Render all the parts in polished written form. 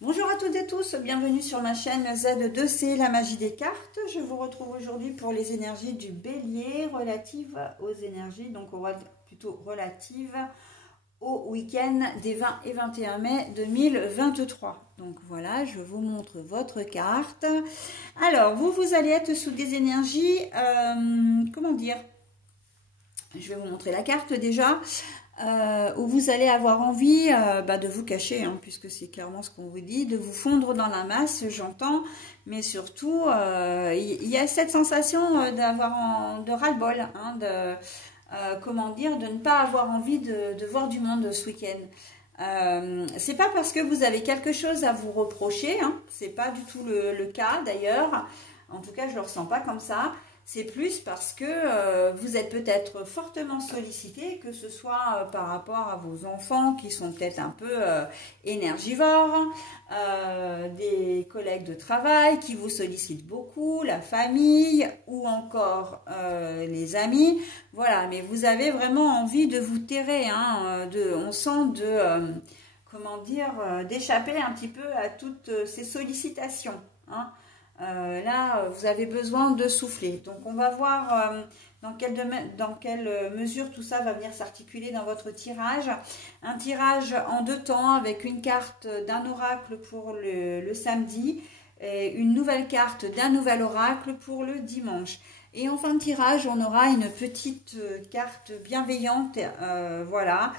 Bonjour à toutes et tous, bienvenue sur ma chaîne Z2C, la magie des cartes. Je vous retrouve aujourd'hui pour les énergies du bélier relatives aux énergies, donc plutôt relatives au week-end des 20 et 21 mai 2023. Donc voilà, je vous montre votre carte. Alors, vous allez être sous des énergies, comment dire, je vais vous montrer la carte déjà. Où vous allez avoir envie de vous cacher, hein, puisque c'est clairement ce qu'on vous dit, de vous fondre dans la masse, j'entends, mais surtout, il y a cette sensation de ras-le-bol, hein, comment dire, de ne pas avoir envie de voir du monde ce week-end. C'est pas parce que vous avez quelque chose à vous reprocher, hein, c'est pas du tout le cas d'ailleurs, en tout cas je le ressens pas comme ça. C'est plus parce que vous êtes peut-être fortement sollicité, que ce soit par rapport à vos enfants qui sont peut-être un peu énergivores, des collègues de travail qui vous sollicitent beaucoup, la famille ou encore les amis. Voilà, mais vous avez vraiment envie de vous terrer, hein, on sent comment dire, d'échapper un petit peu à toutes ces sollicitations, hein. Là, vous avez besoin de souffler. Donc, on va voir dans quelle mesure tout ça va venir s'articuler dans votre tirage. Un tirage en deux temps avec une carte d'un oracle pour le samedi et une nouvelle carte d'un nouvel oracle pour le dimanche. Et en fin de tirage, on aura une petite carte bienveillante, voilà,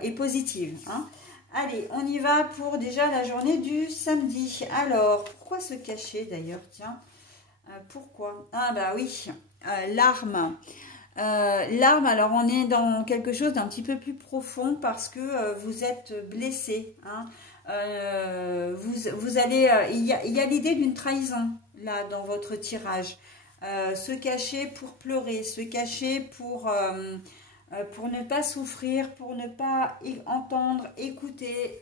et positive, hein. Allez, on y va pour déjà la journée du samedi. Alors, pourquoi se cacher d'ailleurs? Tiens, pourquoi? Ah bah oui, l'arme. L'arme, alors on est dans quelque chose d'un petit peu plus profond parce que vous êtes blessé, hein. Vous allez, il y a l'idée d'une trahison là dans votre tirage. Se cacher pour pleurer, se cacher pour ne pas souffrir, pour ne pas entendre, écouter,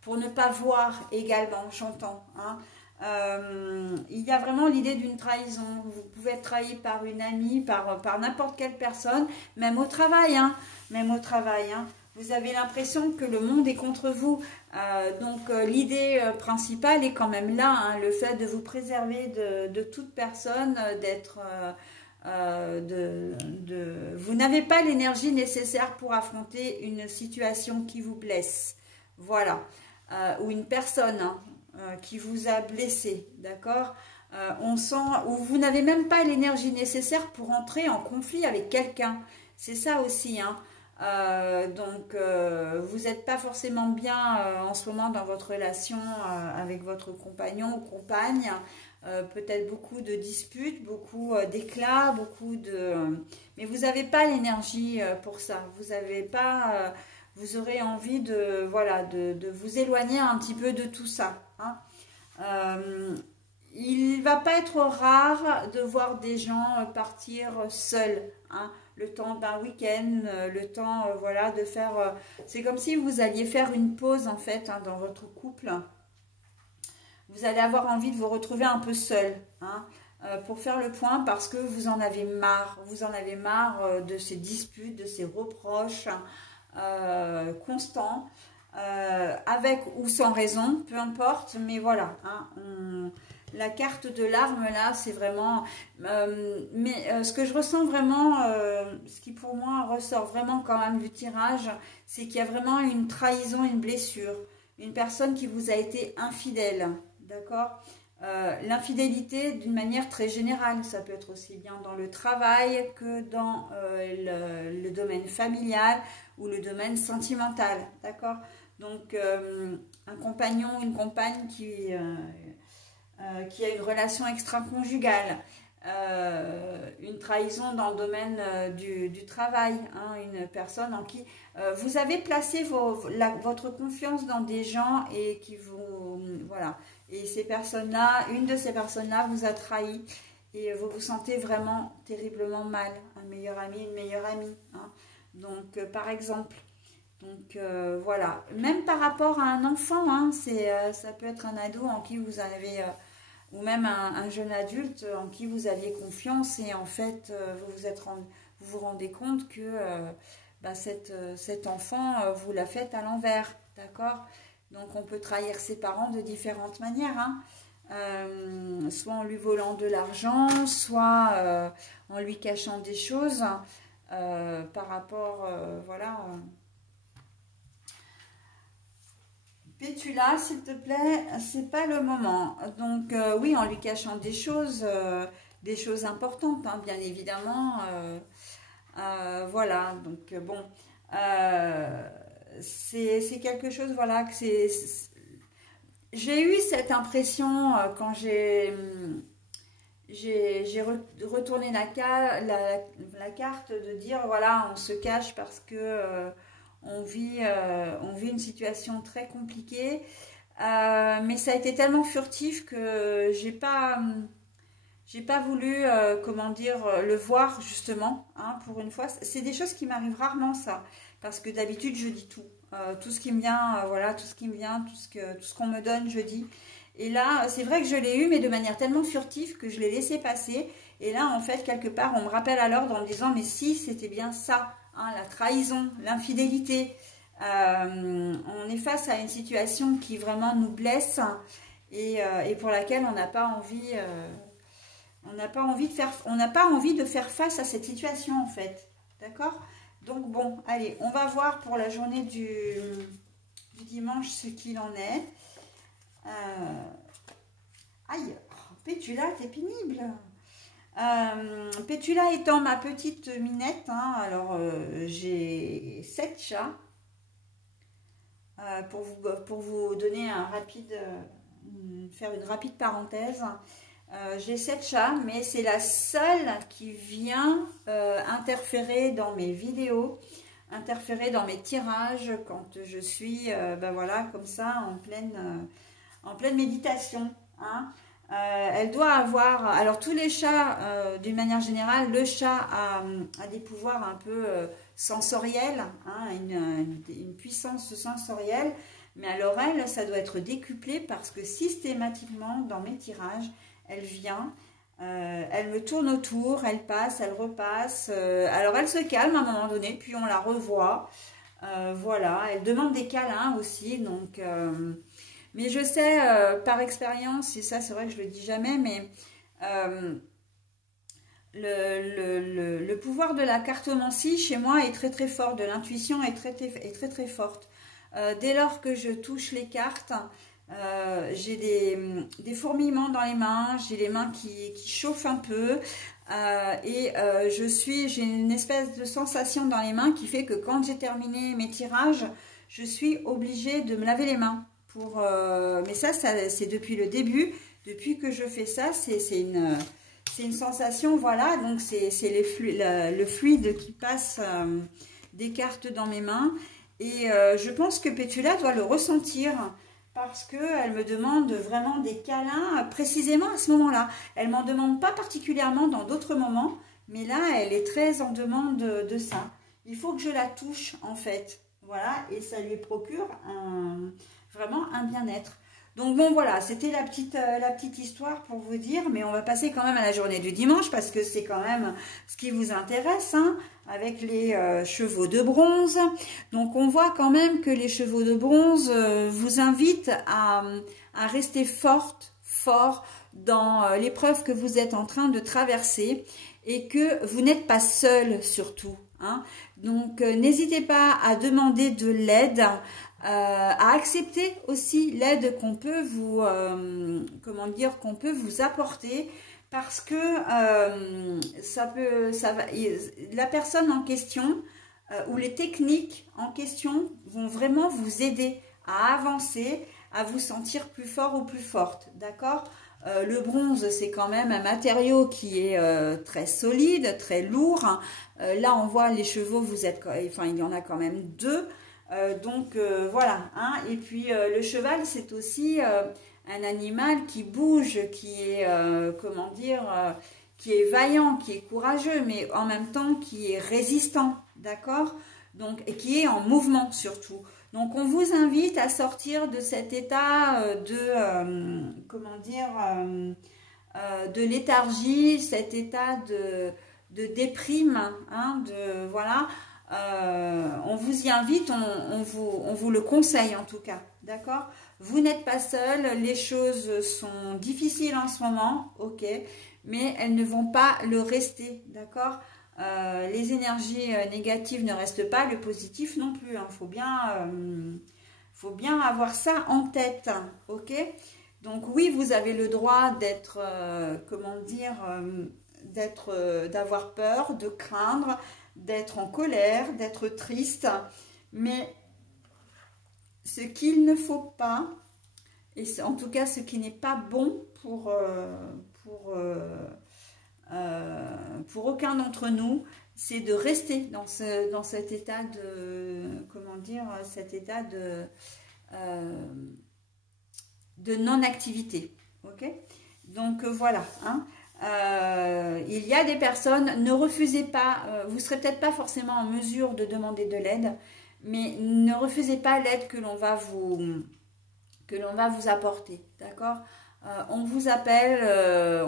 pour ne pas voir également, j'entends, hein. Il y a vraiment l'idée d'une trahison. Vous pouvez être trahi par une amie, par n'importe quelle personne, même au travail, hein, même au travail, hein. Vous avez l'impression que le monde est contre vous. Donc l'idée principale est quand même là, hein, le fait de vous préserver de toute personne, d'être... vous n'avez pas l'énergie nécessaire pour affronter une situation qui vous blesse, voilà, ou une personne, hein, qui vous a blessé, d'accord. On sent, ou vous n'avez même pas l'énergie nécessaire pour entrer en conflit avec quelqu'un, c'est ça aussi, hein. Donc vous n'êtes pas forcément bien en ce moment dans votre relation avec votre compagnon ou compagne. Peut-être beaucoup de disputes, beaucoup d'éclats, beaucoup de... mais vous n'avez pas l'énergie pour ça. Vous avez pas... vous aurez envie de, voilà, de vous éloigner un petit peu de tout ça, hein. Il ne va pas être rare de voir des gens partir seuls, hein, le temps d'un week-end, le temps, voilà, de faire... c'est comme si vous alliez faire une pause, en fait, hein, dans votre couple. Vous allez avoir envie de vous retrouver un peu seul, hein, pour faire le point, parce que vous en avez marre. Vous en avez marre de ces disputes, de ces reproches constants, avec ou sans raison, peu importe, mais voilà, hein, la carte de l'arme là, c'est vraiment... ce que je ressens vraiment, ce qui pour moi ressort vraiment quand même du tirage, c'est qu'il y a vraiment une trahison, une blessure, une personne qui vous a été infidèle. D'accord, l'infidélité d'une manière très générale, ça peut être aussi bien dans le travail que dans le domaine familial ou le domaine sentimental. D'accord, donc un compagnon, une compagne qui a une relation extra-conjugale, une trahison dans le domaine du travail, hein, une personne en qui vous avez placé votre confiance dans des gens et qui vous... voilà. Et ces personnes-là, une de ces personnes-là vous a trahi et vous vous sentez vraiment terriblement mal. Un meilleur ami, une meilleure amie, hein. Donc, par exemple, donc voilà. Même par rapport à un enfant, hein, ça peut être un ado en qui vous avez... ou même un jeune adulte en qui vous aviez confiance et en fait, vous vous rendez compte que cet enfant, vous l'a fait à l'envers, d'accord? Donc on peut trahir ses parents de différentes manières, hein. Soit en lui volant de l'argent, soit en lui cachant des choses par rapport, voilà. Pétula, s'il te plaît, c'est pas le moment. Donc oui, en lui cachant des choses importantes, hein, bien évidemment. Voilà, donc bon, c'est quelque chose, voilà, que j'ai eu cette impression quand j'ai retourné la carte de dire, voilà, on se cache parce que on vit une situation très compliquée, mais ça a été tellement furtif que j'ai pas voulu, comment dire, le voir justement, hein, pour une fois. C'est des choses qui m'arrivent rarement, ça, parce que d'habitude je dis tout. Tout ce qui me vient, voilà, tout ce qui me vient, tout ce qu'on me donne, je dis. Et là, c'est vrai que je l'ai eu, mais de manière tellement furtive que je l'ai laissé passer. Et là, en fait, quelque part, on me rappelle à l'ordre en me disant, mais si, c'était bien ça, hein, la trahison, l'infidélité. On est face à une situation qui vraiment nous blesse et pour laquelle on n'a pas envie, on n'a pas envie de faire face à cette situation, en fait. D'accord ? Donc bon, allez, on va voir pour la journée du dimanche ce qu'il en est. Aïe, Pétula, t'es pénible. Pétula étant ma petite minette, hein, alors j'ai 7 chats. Pour vous donner faire une rapide parenthèse. J'ai 7 chats, mais c'est la seule qui vient interférer dans mes vidéos, interférer dans mes tirages quand je suis, ben voilà, comme ça, en pleine méditation, hein. Elle doit avoir, alors tous les chats, d'une manière générale, le chat a des pouvoirs un peu sensoriels, hein, une puissance sensorielle, mais alors elle, ça doit être décuplé parce que systématiquement, dans mes tirages, elle vient, elle me tourne autour, elle passe, elle repasse. Alors elle se calme à un moment donné, puis on la revoit. Voilà, elle demande des câlins aussi. Donc, mais je sais par expérience, et ça c'est vrai que je le dis jamais, mais le pouvoir de la cartomancie chez moi est très très fort, de l'intuition est très très forte. Dès lors que je touche les cartes, j'ai des fourmillements dans les mains, j'ai les mains qui chauffent un peu j'ai une espèce de sensation dans les mains qui fait que quand j'ai terminé mes tirages, je suis obligée de me laver les mains. Mais ça c'est depuis le début, depuis que je fais ça, c'est une sensation, voilà, donc c'est le fluide qui passe des cartes dans mes mains. Et je pense que Pétula doit le ressentir parce qu'elle me demande vraiment des câlins précisément à ce moment-là. Elle ne m'en demande pas particulièrement dans d'autres moments, mais là, elle est très en demande de ça. Il faut que je la touche, en fait. Voilà, et ça lui procure vraiment un bien-être. Donc bon, voilà, c'était la petite histoire pour vous dire, mais on va passer quand même à la journée du dimanche parce que c'est quand même ce qui vous intéresse, hein, avec les chevaux de bronze. Donc on voit quand même que les chevaux de bronze vous invitent à rester fort dans l'épreuve que vous êtes en train de traverser et que vous n'êtes pas seul surtout, hein. Donc n'hésitez pas à demander de l'aide, à accepter aussi l'aide qu'on peut vous qu'on peut vous apporter, parce que la personne en question ou les techniques en question vont vraiment vous aider à avancer, à vous sentir plus fort ou plus forte, d'accord? Le bronze, c'est quand même un matériau qui est très solide, très lourd, hein. Là, on voit les chevaux, il y en a quand même 2. Donc voilà, hein. Et puis le cheval, c'est aussi un animal qui bouge, qui est qui est vaillant, qui est courageux, mais en même temps qui est résistant, d'accord? Donc, et qui est en mouvement surtout. Donc on vous invite à sortir de cet état de léthargie, cet état de déprime, hein, voilà. On vous y invite, on vous le conseille en tout cas, d'accord? Vous n'êtes pas seul, les choses sont difficiles en ce moment, ok, mais elles ne vont pas le rester, d'accord? Les énergies négatives ne restent pas, le positif non plus, hein. Faut bien avoir ça en tête, ok? Donc oui, vous avez le droit d'être, comment dire, d'avoir peur, de craindre, d'être en colère, d'être triste, mais ce qu'il ne faut pas, et en tout cas ce qui n'est pas bon pour aucun d'entre nous, c'est de rester dans cet état de, comment dire, cet état de non-activité, ok? Donc voilà, hein. Il y a des personnes, ne refusez pas, vous ne serez peut-être pas forcément en mesure de demander de l'aide, mais ne refusez pas l'aide que l'on va vous apporter, d'accord? On vous appelle,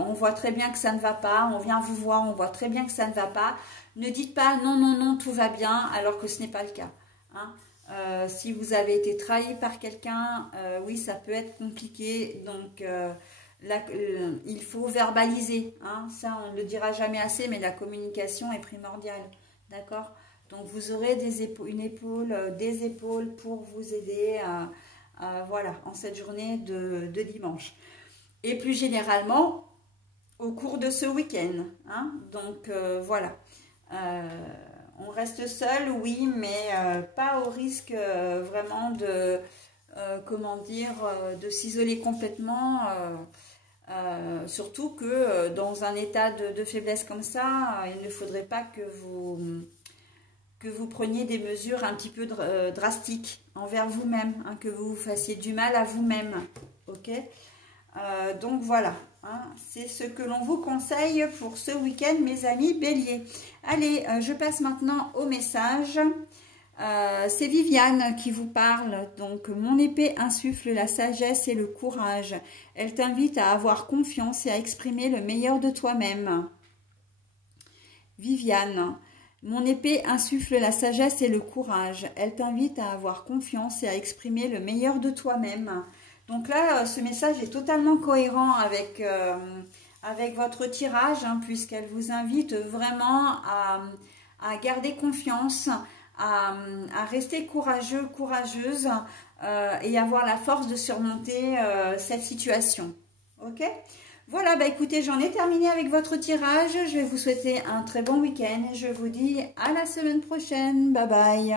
on voit très bien que ça ne va pas, on vient vous voir, on voit très bien que ça ne va pas. Ne dites pas non, non, non, tout va bien, alors que ce n'est pas le cas, hein. Si vous avez été trahi par quelqu'un, oui, ça peut être compliqué, donc il faut verbaliser, hein. Ça, on ne le dira jamais assez, mais la communication est primordiale, d'accord? Donc, vous aurez des épaules pour vous aider, voilà, en cette journée de dimanche. Et plus généralement, au cours de ce week-end, hein. Donc, voilà. On reste seul, oui, mais pas au risque vraiment de, comment dire, de s'isoler complètement. Surtout que dans un état de faiblesse comme ça, il ne faudrait pas que vous preniez des mesures un petit peu drastiques envers vous-même, hein, que vous fassiez du mal à vous-même, ok? Donc voilà, hein, c'est ce que l'on vous conseille pour ce week-end, mes amis béliers. Allez, je passe maintenant au message. C'est Viviane qui vous parle. Donc, mon épée insuffle la sagesse et le courage. Elle t'invite à avoir confiance et à exprimer le meilleur de toi-même. Viviane, mon épée insuffle la sagesse et le courage. Elle t'invite à avoir confiance et à exprimer le meilleur de toi-même. Donc là, ce message est totalement cohérent avec votre tirage, hein, puisqu'elle vous invite vraiment à garder confiance, à rester courageux, courageuse et avoir la force de surmonter cette situation. Ok? Voilà, bah écoutez, j'en ai terminé avec votre tirage. Je vais vous souhaiter un très bon week-end. Je vous dis à la semaine prochaine. Bye bye.